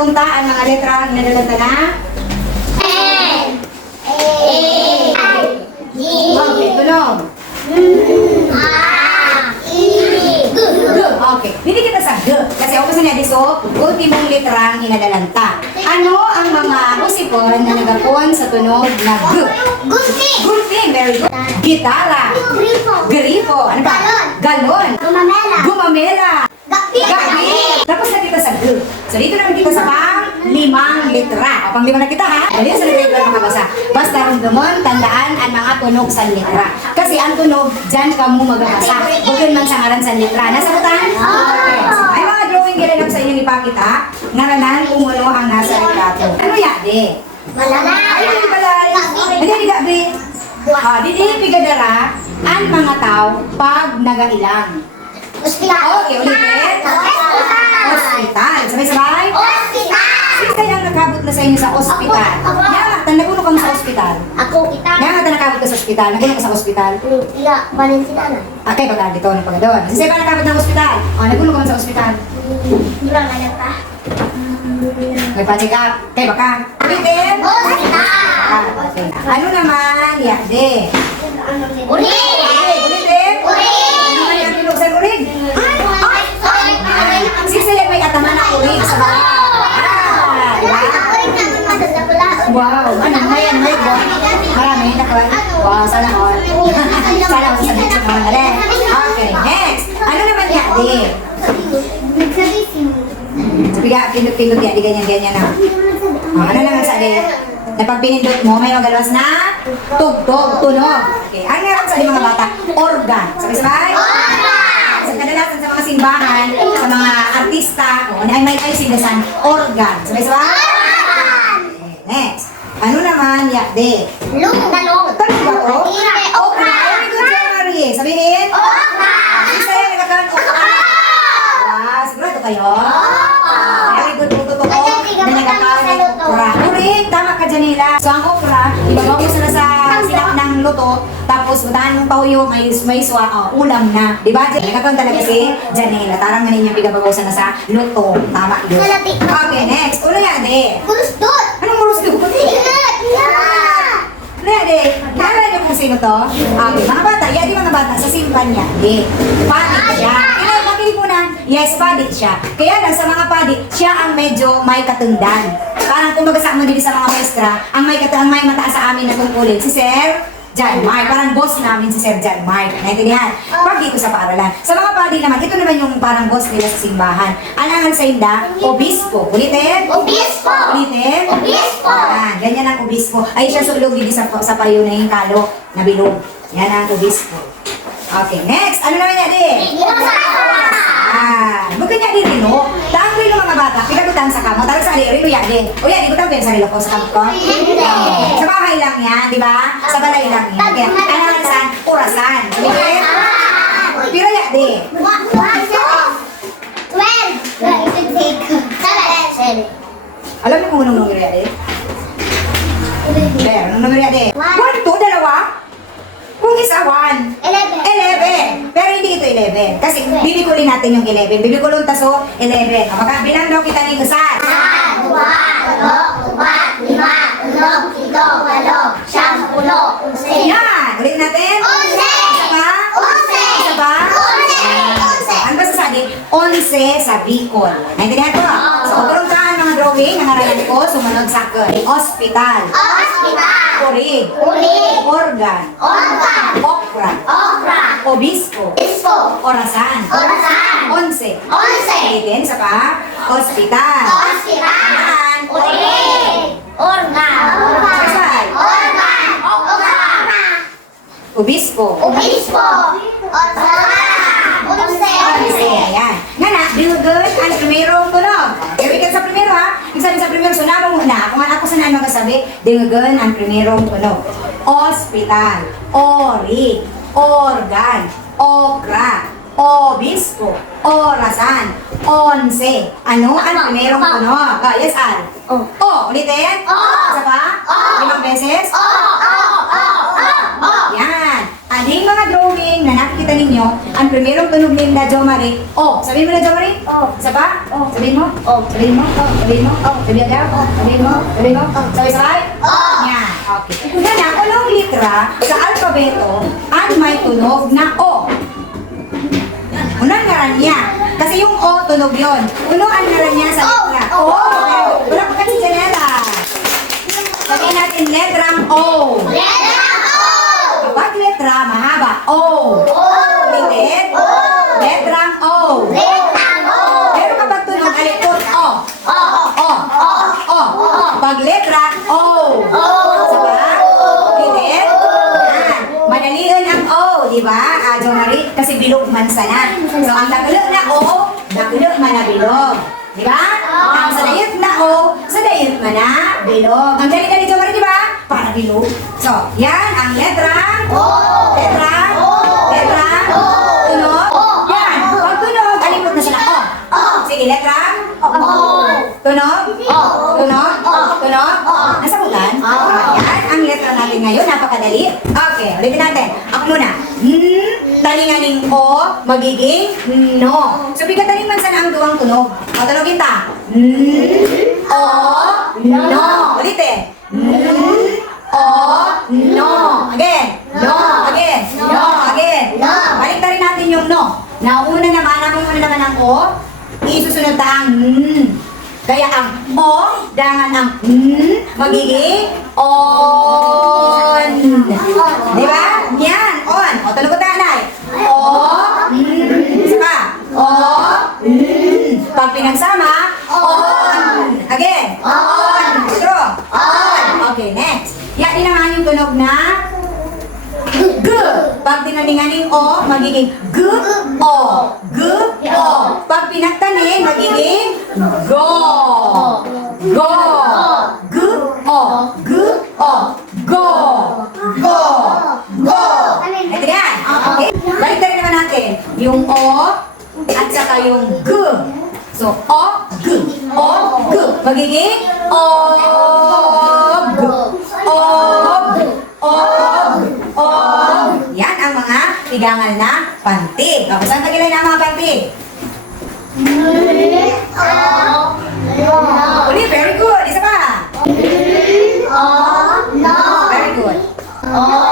kumpronta ang mga letra ang nadalata na? N, A, G, Okay, tunog. A, I, G. Okay, hindi kita sa G. Kasi ako sa niya so, ultimong letra ang inadalanta. Ano ang mga usipon na nagapon sa tunog na G? Gusti. Good thing, very good. Gitara. Grifo. Grifo. Ano ba? Galon. Gumamela. Gumamela. Gapi. Gabi. Tapos na kita sa G. So dito naman kita sa pang-limang letra. O pang-lima na kita ha. Dali sa letra makabasa. Basta rundumon, tandaan ang mga tunog sa letra. Kasi ang tunog, dyan ka mo magbabasa. Bukod man sa ngaran sa letra. Nasagutan? Okay. So, ay mga drawing ginanap sa inyong ipakita. Ngaranan kung ano ang nasa retrato. Ano yade? Malala. Ay, hindi pala. Hindi, gabi. Didi, pigadara, ang mga tao pag nagailang. Hospital. Okay, ulitin. Hospital. Sabay-sabay. Hospital. Sino kaya ang nakabot na sa inyo sa ospital? Ako. Yan, nagulo ka mo sa ospital. Ako kita. Yan, nakabot ka sa ospital. Nagulo ka sa ospital. Iya, balin sila na. Okay, pag dito, ano pag doon. Kasi ba nakabot ng ospital? Nagulo ka mo sa ospital. Di ba kaya pa? Nagpa-check up. Okay, baka. Ulitin. Hospital. Okay. Ano naman? Yade. Ulit. Ulitin. Ulit. Ano naman yung pinuksan urig? Sisaya may ataman na urig sa baba. Wow, ano may marami nakuha. Wow, sana all. Sana all sa dito mga dali. Okay, next. Ano naman yadi? Sabi ka, pindot-pindot yadi, ganyan-ganyan na. Ano naman sa di? Na pag pinindot mo, may magalwas na tugtog, tunog. Okay, ano naman sa di mga bata? Organ. Sabay-sabay? Sa kadalasan sa mga simbahan, sa mga artista, ay may sindasan, organ. Sabay-sabay? Next. Ano naman, yakde? Talong. Tanong ba ko? Okra. Very good, Jerry. Sabihin? Okra. Isa yan nagkakaroon okra. Wow, sigurado kayo? Very good, tututo ko na nagkakaroon ng okra. Correct, tama ka, Janila. So, ang okra, ibabaw mo sila sa silak ng luto, tapos butahan ng pauyo, may iswa, ulam na. Diba? Nagkakaroon talaga si Janila. Tarang nga ninyo, bigabaw na sa luto. Tama yun. Okay, next. Ulo yan, de. Gustot. Anong murus ko? Ready? Naalala niyo kung sino to? Okay, mga bata, yan yung mga bata sa simpan niya. Di. Padit siya. Kaya makinig mo na, yes, padit siya. Kaya lang sa mga padit, siya ang medyo may katundan. Parang kung magasama mo din sa mga maestra, ang may mataas sa amin na tungkulin, si Sir John Mark. Parang boss namin si Sir John Mark. Naintindihan? Pag dito sa paaralan. Sa mga padi naman, ito naman yung parang boss nila sa simbahan. Alangan sa inda, obispo. Ulitin? Obispo. Ulitin? Obispo. Yan, ganyan ang obispo. Ay, siya sulog din sa payo na yung kalo na bilog. Yan ang obispo. Okay, next. Ano naman yan eh? Bukan niya din rin, no? Taang rin mga bata, pinagutan sa kamo. Tarang sa rin, yan din. O yan, ikutan ko yung sarili ko sa kamo ko. Sa bahay lang yan, di ba? Sa balay lang yan. Kaya, kailangan saan? Orasan. Okay? Pero yan din. 12. Alam niyo kung anong numero yan din? Pero, anong numero yan din? 1, 2, dalawa? Kung isa, 1. 11. Pero hindi ito 11. Kasi bibikulin natin yung 11. Bibikulong taso, 11. Kapag bilang daw kita ni Kusar. 1, 2, 3, 4, 5, 6, 7, 8, 9, 10, 11, 12, 13, 14, 15, 16. Yan! Ulit natin. 11. Isa pa? 11. Isa pa? 11. Ano ba sasabi? 11 sa Bicol. Naintindihan ko? So, upurong ka ang mga drawing na narayan ko, sumunod sa hospital. Hospital. Kurig. Ulit. Organ. Organ. Okra. Okra. Obispo. Ispo. Orasan. Orasan. 11. 11. Ulitin, isa pa? Hospital. Hospital. Yan. Ulit. Organ. Sabay. Organ. Okra. Obispo. Obispo. Organ. 11. Ayan. Nga na, bilugod ang primerong tunog. Here we go sa primero ha. Yung sabi sa primero, sunama mo na. Kung ako sa naan magkasabi, bilugod ang primerong tunog. Hospital. Orig. Organ. Okra. Obispo. Orasan. 11. Ano ang primerong tunog? Yes, Al. Ulitin. Isa pa? 5 beses? Yan. Aling mga drawing na nakikita ninyo, ninyo, ang primerong tunog nila, Jo Marie, O. Sabihin mo na, Jo Marie? O. Isa pa? O. Sabihin mo? O. Sabihin mo? Sabihin mo? Sabihin daw? Sabihin mo? Sabihin mo? Sabay-sabay? O. Yan. Okay. Yan ang unang litra sa alfabeto ang may tunog na O. Unang ngaran niya. Kasi yung O, tunog yun. Uno ang ngaran niya sa litra. O. O. Wala pa kasi Janela. Sabihin natin letrang O. Letrang O. Kapag letra, mahaba. O. O. Ulitin. O. Letrang O. Letrang O. Pero kapag tunog, alikot, O. O. O. O. Pag letra, O. O. Diba? Ulitin. Yan. Madaliin ang O, di ba? Jo Marie, kasi bilog man sana. So, ang nagulo na O, nagulo man na bilog. Di ba? Ang sa dayot na O, sa dayot man na bilog. Ang dali-dali, Jo Marie, di ba? Para bilog. So, yan ang letra. O. Letra. O. Letra. O. Tunog. O. Yan. Pag tunog, alikot na sila. O. O. Sige, letra. O. Tunog. O. Tunog. O. Tunog. O. Nasa bulan? O. Yan ang letra natin ngayon. Napakadali. Okay, ulitin natin. Ako muna. Talinganing O, magiging No. So, bigataling man sana ang duwang tunog. O, tunogin ta. O, No. Ulitin. O, No. Again. No. Again. No. Again. No. Balik na rin natin yung No. Nauna naman, ang una naman ang O, isusunod ta ang Kaya ang O, dangan ang magiging On. Di ba? Yan, On. O, tulog ko tayo, Nay. O, isa pa. O, pag pinagsama, On. Again. On. True. On. Okay, next. Yan din naman yung tunog na G. Pag tinaninganing O, magiging G, O. G, O. Pag pinagtaning, magiging Go. Go. G, O. G, O. Go. Go. Go. Ito yan. Okay. Balik na rin naman natin. Yung O at saka yung G. So, O, G. O, G. Magiging Og. Og. Og. Og. Yan ang mga tigangal na pantig. O, saan tagilay na ang mga pantig? Uli, very good. Isa pa. O. No. Very good. O.